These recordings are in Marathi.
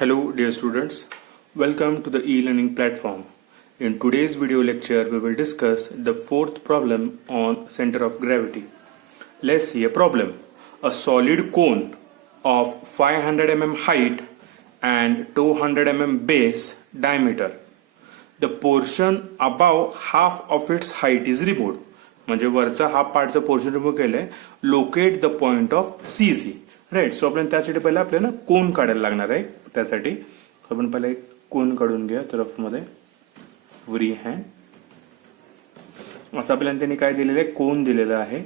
Hello dear students, welcome to the e-learning platform. In today's video lecture we will discuss the fourth problem on center of gravity. Let's see a problem. A solid cone of 500 mm height and 200 mm base diameter. The portion above half of its height is removed. म्हणजे वरचा हाफ पार्टचा पोर्शन रिमूव्ह केलंय. Locate the point of CC. Right. So आपण त्यासाठी पहिला आपल्याला कोन काढायला लागणार आहे. त्यासाठी आपण पहिला एक कोन काढून घेऊया तरफ मध्ये फ्री हँड. असं आपल्याला त्यांनी काय दिलेलं आहे, कोन दिलेला आहे.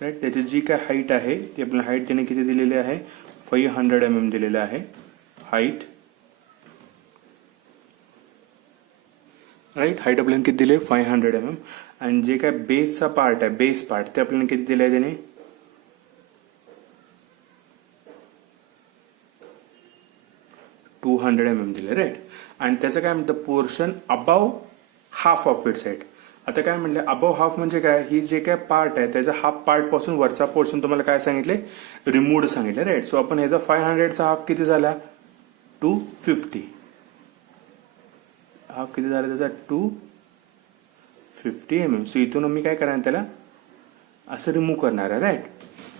राईट. त्याची जी काय हाईट आहे ती आपल्याला हाईट त्याने किती दिलेली आहे, 500 mm दिलेलं आहे हाईट. राईट. हाईट आपल्याला किती दिले, 500 mm. आणि जे काय बेसचा पार्ट आहे, बेस पार्ट, ते आपल्याला किती दिले आहे त्याने, 200 mm दिले. राईट. आणि त्याचं काय म्हणतं, portion above half of its height. आता काय म्हणलं, अबाव हाफ म्हणजे काय, ही जे काय पार्ट आहे त्याचा हाफ पार्ट पासून वरचा पोर्शन तुम्हाला काय सांगितले, रिमूव्ड सांगितले. राईट. सो आपण ह्याचा 500चा हाफ किती झाला, 250. हाफ किती झाला त्याचा, 250 mm. सो इथून मी काय करणार, त्याला असं रिमूव्ह करणार आहे. राईट.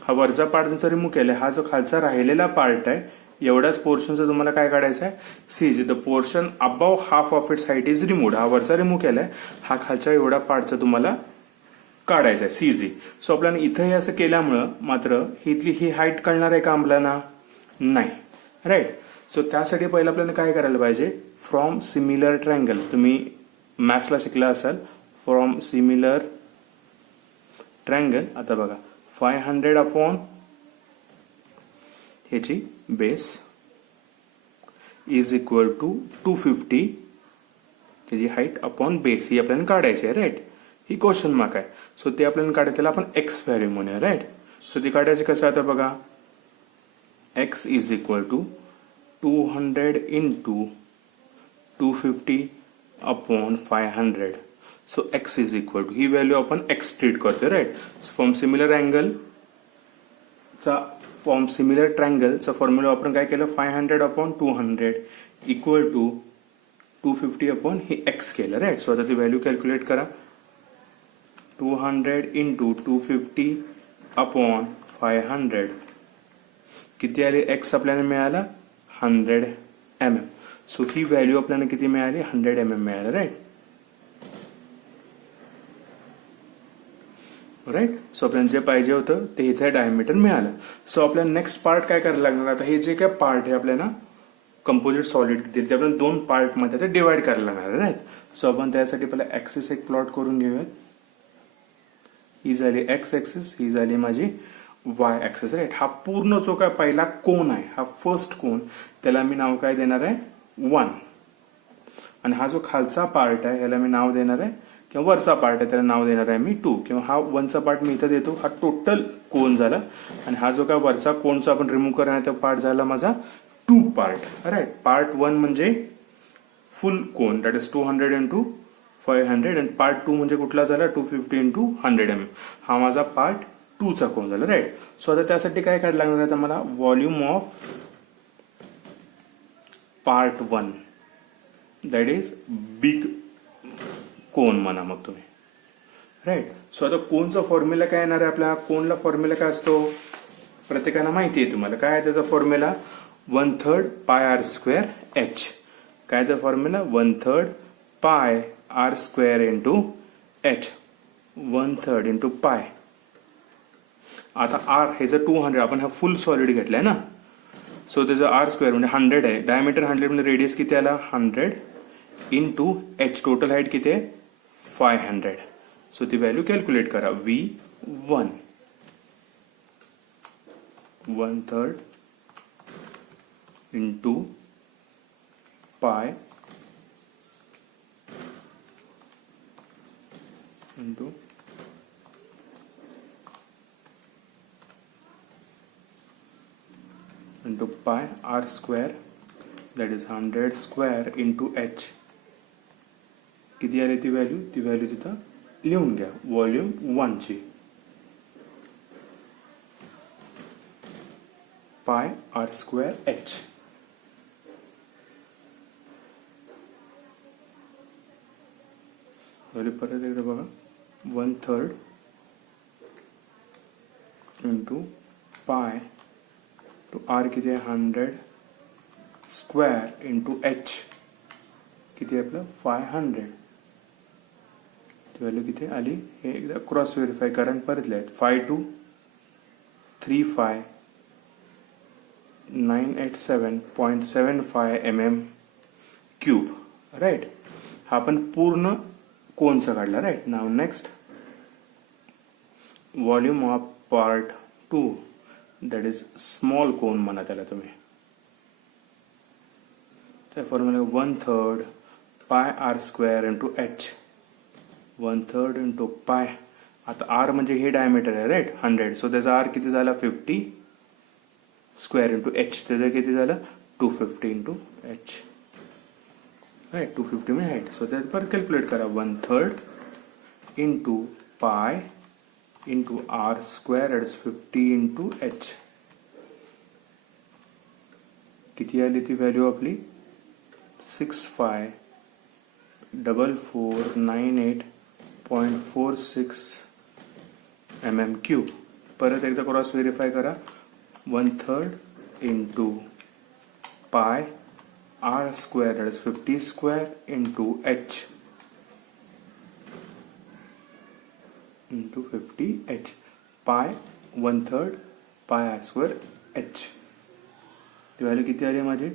हा वरचा पार्ट तुमचा रिमूव्ह केलाय. हा जो खालचा राहिलेला पार्ट आहे एवढाच पोर्शनचा तुम्हाला काय काढायचा आहे, see. The portion above half of its height is removed. हा वरचा रिमूव्ह केलाय, हा खालच्या एवढा पार्टचा तुम्हाला काढायचा आहे, CG. सो आपल्याला इथं हे असं केल्यामुळं मात्र इथली ही हाईट कळणार आहे का आपल्याला, नाही. राईट. सो त्यासाठी पहिलं आपल्याला काय करायला पाहिजे, फ्रॉम सिमिलर ट्रायंगल. तुम्ही मॅथ्सला शिकला असाल, फ्रॉम सिमिलर ट्रायंगल. आता बघा 500 अपॉन ह्याची बेस इज इक्वल टू 250 त्याची हाईट अपॉन बेस, ही आपल्याला काढायची आहे. राईट. ही क्वेश्चन मार्क आहे. सो ते आपल्याला काढायचं, त्याला आपण एक्स व्हॅल्यू म्हणूया. राईट. सो ती काढायची कसं, आता बघा X is equal to 200 into 250 upon 500. So X is equal to, ही व्हॅल्यू आपण एक्स ट्रीट करतो. राईट. फ्रॉम सिमिलर अँगल चा, फॉर्म सिमिलर ट्रायंगलचा फॉर्म्युला वापरून काय केलं, 500 अपॉन 200 इक्वल टू 250 अपॉन हे एक्स केलं. राईट. सो आता ती व्हॅल्यू कॅल्क्युलेट करा. 200 इंटू 250 अपॉन 500 किती आले, एक्स आपल्याला मिळाला 100 mm. सो ही व्हॅल्यू आपल्याला किती मिळाली, 100 mm मिळाली. राईट. राईट. सो आपल्याला जे पाहिजे होतं ते इथे डायमीटर मिळालं. सो आपल्याला नेक्स्ट पार्ट काय करायला लागणार, आता हे जे काय पार्ट आहे आपल्याला कंपोजिट सॉलिड दिले ते आपल्याला दोन पार्ट मध्ये डिवाइड करायला लागणार आहे. राईट. सो आपण त्यासाठी पहिला ऍक्सिस एक प्लॉट करून घेऊयात. ही झाली एक्स ऍक्सिस, ही झाली माझी वाय ऍक्सिस. राईट. हा पूर्ण जो काय पहिला कोन आहे, हा फर्स्ट कोन, त्याला मी नाव काय देणार आहे, 1. आणि हा जो खालचा पार्ट आहे ह्याला मी नाव देणार आहे, किंवा वरचा पार्ट आहे त्याला नाव देणार आहे मी 2. किंवा हा 1चा पार्ट मी इथं देतो, हा टोटल कोन झाला. आणि हा जो काय वरचा कोनचा आपण रिमूव्ह करणार तो पार्ट झाला माझा 2 पार्ट. राईट. पार्ट 1 म्हणजे फुल कोन, दॅट इज 200 इंटू 500. आणि पार्ट 2 म्हणजे कुठला झाला, 250 इंटू 100 mm. हा माझा पार्ट 2चा कोन झाला. राईट. सो आता त्यासाठी काय काढायला लागणार आहे मला, volume of part 1, that is big cone म्हणा मग तुम्ही. राईट. सो आता कोनचा फॉर्म्युला काय येणार आहे आपल्या, कोनला फॉर्म्युला काय असतो प्रत्येकाला माहिती आहे तुम्हाला, काय आहे त्याचा formula, 1/3 pi R square H. काय त्याचा formula, 1/3 pi R square into H, 1/3 into pi. आता आर हे जर 200, आपण हा फुल सॉलिड घेतलाय ना, सो त्याचं आर स्क्वेअर म्हणजे 100 आहे, डायमीटर 100 म्हणजे रेडियस किती आला, 100 इंटू एच, टोटल हाईट किती आहे, 500. सो ती व्हॅल्यू कॅल्क्युलेट करा, V1 1/3 into pi into pi R square, that is 100 square into H. किती आली ती व्हॅल्यू तिथं लिहून घ्या, व्हॉल्यूम 1 ची. पाय आर स्क्वेअर एच. परत एकदा बघा, 1/3 इंटू पाय टू आर किती आहे 100 स्क्वेअर इंटू एच किती आहे आपलं 500. व्हॅल्यू किती आली हे एकदा क्रॉस व्हेरीफाय करा आणि परत लिहायचं. 5235,987.75 mm³ राईट. हा आपण पूर्ण कोनचा काढला राईट. नाव next volume of part 2 that is small cone म्हणा त्याला तुम्ही. त्या formula 1/3 pi R square into H. 1/3 into pi. आता आर म्हणजे हे डायमीटर आहे राईट 100. सो त्याचा आर किती झाला 50 स्क्वेअर इंटू एच. त्याचं किती झालं 250 इंटू एच राईट. 250 म्हणजे हाईट. सो त्यात पर कॅल्क्युलेट करा. 1/3 into pi into R square is 50 into H. किती आली ती व्हॅल्यू आपली 65,4498.46 mm³. परत एकदा क्रॉस व्हेरीफाय करा. 1/3 into pi R square is 50 square into H into 50 H. Pi 1/3 pi R square H. ती व्हॅल्यू किती आली माझी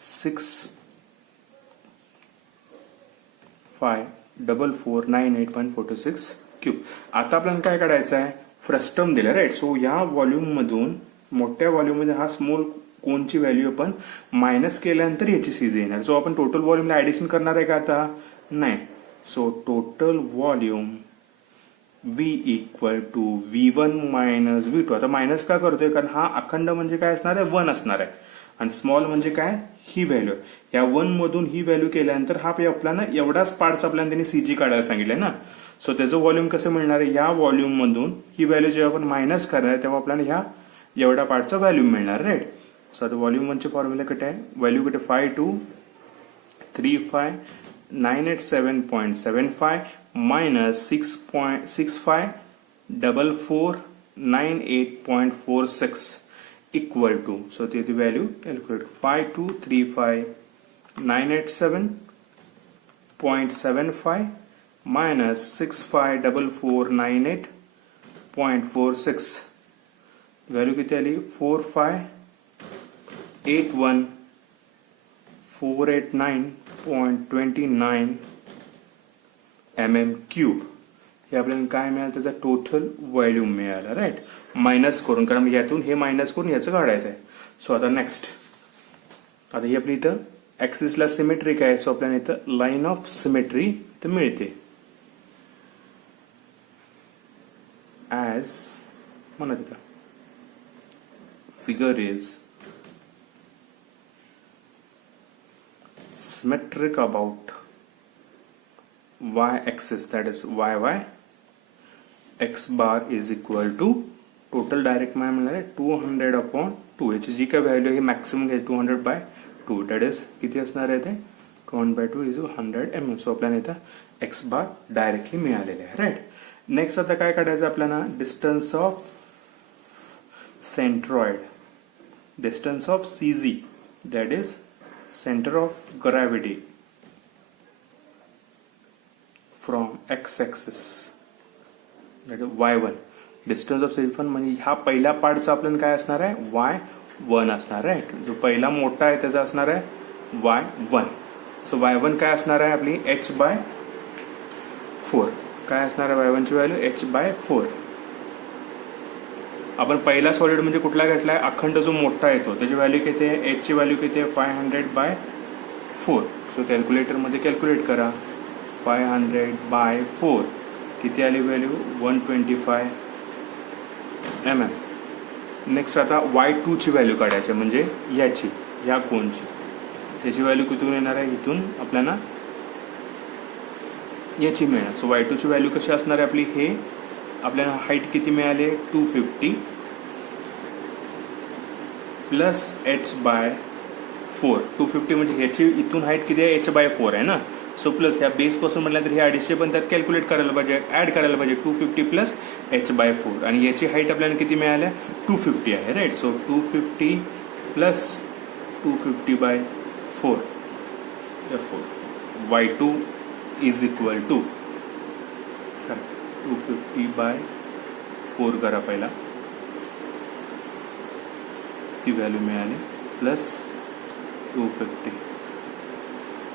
65,4498.46³. आता आपल्याला काय काढायचं आहे फ्रस्टम दिलं राईट. सो या व्हॉल्यूम मधून मोठ्या व्हॉल्यूम मध्ये हा स्मॉल कोनची व्हॅल्यू आपण मायनस केल्यानंतर याची सीज येणार. सो आपण टोटल व्हॉल्यूमला ऍडिशन करणार आहे का आता नाही. So total volume V equal to V1 minus V2. आता मायनस का करतोय कारण हा अखंड म्हणजे काय असणार आहे 1 असणार आहे आणि स्मॉल म्हणजे काय ही व्हॅल्यू. या 1 मधून ही व्हॅल्यू केल्यानंतर हा आपल्याला एवढाच पार्ट्स आपल्याला त्यांनी सीजी काढायला सांगितलंय ना. सो त्याचं व्हॉल्यूम कसं मिळणार आहे या व्हॉल्यूम मधून ही व्हॅल्यू जेव्हा आपण मायनस करणार तेव्हा आपल्याला ह्या एवढ्या पार्टचा व्हॅल्यूम मिळणार राईट. सो आता व्हॉल्यूम 1चे फॉर्म्युला कुठे आहे व्हॅल्यू कुठे 5235,987.75 मायनस 65,4498.46 इक्वल टू. सो ती व्हॅल्यू कॅल्क्युलेट 5235,987.75 मायनस 65,4498.46 व्हॅल्यू किती आली 45,81,489.29 mm³. हे आपल्याला काय मिळालं त्याचा टोटल व्हॉल्यूम मिळाला राईट. मायनस करून कारण यातून हे मायनस करून याचं काढायचं आहे. सो आता नेक्स्ट आता ही आपली इथं ऍक्सिसला सिमेट्रिक आहे. सो आपल्याला इथं लाईन ऑफ सिमेट्री इथं मिळते ऍज म्हणा तिथं figure is symmetric about y-axis, that is y x bar is equal to total direct मिळणार आहे 200/2. याची जी काय व्हॅल्यू आहे मॅक्सिमम आहे 200/2. दॅट इज किती असणार आहे ते 200/2 इज 100 mm. सो आपल्याला इथं x बार डायरेक्टली मिळालेले आहे राईट. नेक्स्ट आता काय काढायचं आपल्याला distance of centroid. Distance of CZ, that is center of gravity from x-axis, that is y1. Distance of CZ1 म्हणजे ह्या पहिल्या पार्टचा आपल्याला काय असणार आहे y1 असणार आहे. जो पहिला मोठा आहे त्याचा असणार आहे y1. सो y1 काय असणार आहे आपली h/4. काय असणार आहे y1 ची व्हॅल्यू h/4. आपण पहिला सॉलिड म्हणजे कुठला घेतलाय अखंड जो मोठा येतो त्याची व्हॅल्यू किती आहे h ची व्हॅल्यू किती आहे 500/4. सो कॅल्क्युलेटर मध्ये कॅल्क्युलेट करा 500/4 किती आली व्हॅल्यू 125 mm. नेक्स्ट आता y2 ची व्हॅल्यू काढायची म्हणजे याची या कोनची त्याची व्हॅल्यू कुठून येणार आहे इथून आपल्याला याची मिळणार. सो y2 ची व्हॅल्यू कशी असणार आहे आपली हे आपल्याला हाईट किती मिळाले 250 प्लस एच बाय 4. 250 म्हणजे ह्याची इथून हाईट किती आहे, एच बाय 4 आहे ना. सो प्लस ह्या बेसपासून म्हटल्यानंतर हे 250 पण त्यात कॅल्क्युलेट करायला पाहिजे, ॲड करायला पाहिजे. 250 प्लस एच बाय 4 आणि याची हाईट आपल्याला किती मिळाल्या, 250 आहे right. So 250 plus 250 by 4 y2 is equal to 250 by 4 करा पहिला, ती व्हॅल्यू मिळाली प्लस 250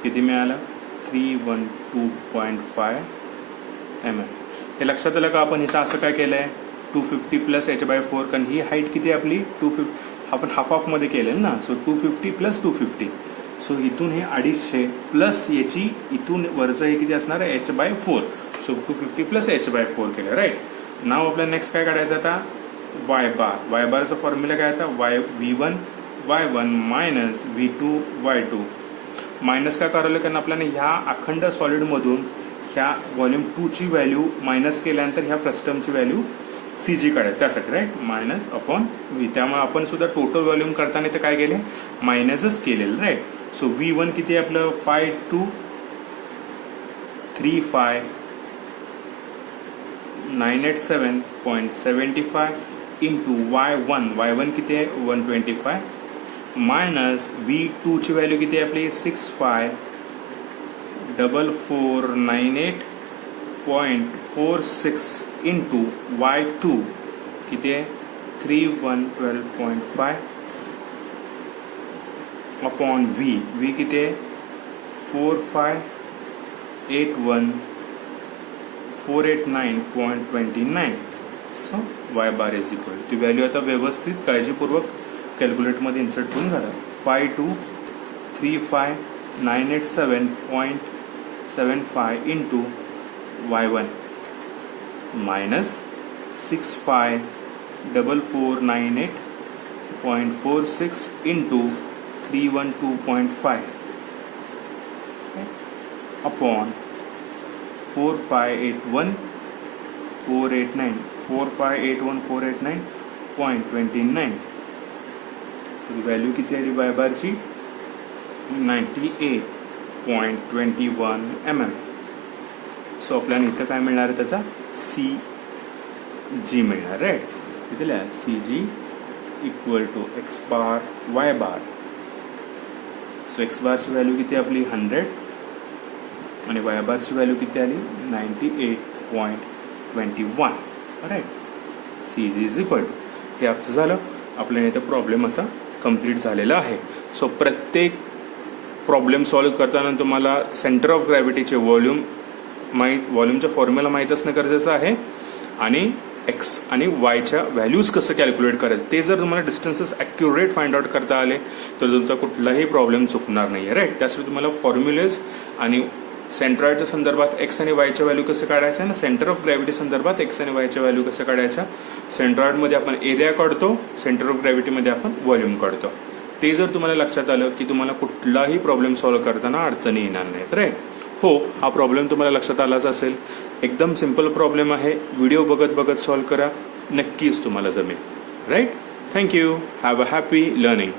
किती मिळालं, 312.5 mm. हे लक्षात आलं का आपण इथं असं काय केलं आहे, 250 प्लस एच बाय 4, कारण ही हाईट किती आहे आपली 250, आपण हाफ ऑफमध्ये केलं ना. सो 250 प्लस 250, सो इथून हे 250 प्लस याची इथून वरचं हे किती असणार आहे, H by 4. So 250 plus H by 4 केलं राईट. नाव आपल्याला नेक्स्ट काय काढायचं आता, वाय बार. वाय बारचा फॉर्म्युला काय आता, V1 y1 minus V2 y2. Minus का करायला, कारण आपल्याला ह्या अखंड सॉलिडमधून ह्या व्हॉल्यूम 2 ची व्हॅल्यू मायनस केल्यानंतर ह्या फ्रस्टमची व्हॅल्यू सी जी काढायची, त्यासाठी राईट. Minus upon V. त्यामुळे आपण सुद्धा टोटल व्हॉल्यूम करताना ते काय केले, मायनसच केलेलं राईट. सो V1 किती आहे आपलं, 5235987.75 इंटू y1 किती आहे 125 मायनस V2 ची व्हॅल्यू किती आहे आपली 654498.46 इंटू y2 किती आहे 3112.5 अपॉन V किती आहे 4581489.29. So y bar is equal, ती व्हॅल्यू आता व्यवस्थित काळजीपूर्वक कॅल्क्युलेटमध्ये इन्सर्ट करून झालं. 5235987.75 into y1 minus 654498.46 into 312.5 upon 4581489.29. Value किती आहे वाय बारची 98.21 mm. सो आपल्याला इथं काय मिळणार आहे, त्याचा सी जी मिळणार राईट. किती लिहा, C G equal to X bar Y bar. So X बारची व्हॅल्यू किती आपली 100 आणि वाय बारची व्हॅल्यू किती आली 98.21 right. C G is equal to, हे आपलं झालं. आपल्याला इथं प्रॉब्लेम असा कंप्लीट झालेला आहे. सो प्रत्येक प्रॉब्लेम सॉल्व्ह करताना तुम्हाला सेंटर ऑफ ग्रॅव्हिटीचे व्हॉल्यूमचा फॉर्म्युला माहीत असणं गरजेचं आहे आणि एक्स आणि वायच्या व्हॅल्यूज कसं कॅल्क्युलेट करायचं ते जर तुम्हाला डिस्टन्सेस ॲक्युरेट फाइंड आउट करता आले तर तुमचा कुठलाही प्रॉब्लेम चुकणार नाही आहे राईट. त्यासाठी तुम्हाला फॉर्म्युलेज आणि सेंट्रॉइडच्या संदर्भात एक्स आणि वायच्या व्हॅल्यू कसं काढायच्या आणि सेंटर ऑफ ग्रॅव्हिटी संदर्भात एक्स आणि वायच्या व्हॅल्यू कसं काढायच्या. सेंट्रॉइडमध्ये आपण एरिया काढतो, सेंटर ऑफ ग्रॅव्हिटीमध्ये आपण व्हॉल्यूम काढतो. ते जर तुम्हाला लक्षात आलं की तुम्हाला कुठलाही प्रॉब्लेम सॉल्व्ह करताना अडचणी येणार नाहीत राईट. हो, हा प्रॉब्लेम तुम्हाला लक्षात आलाच असेल. एकदम सिम्पल प्रॉब्लेम आहे. व्हिडिओ बघत सॉल्व्ह करा, नक्कीच तुम्हाला जमेल right. Thank you. Have a happy learning.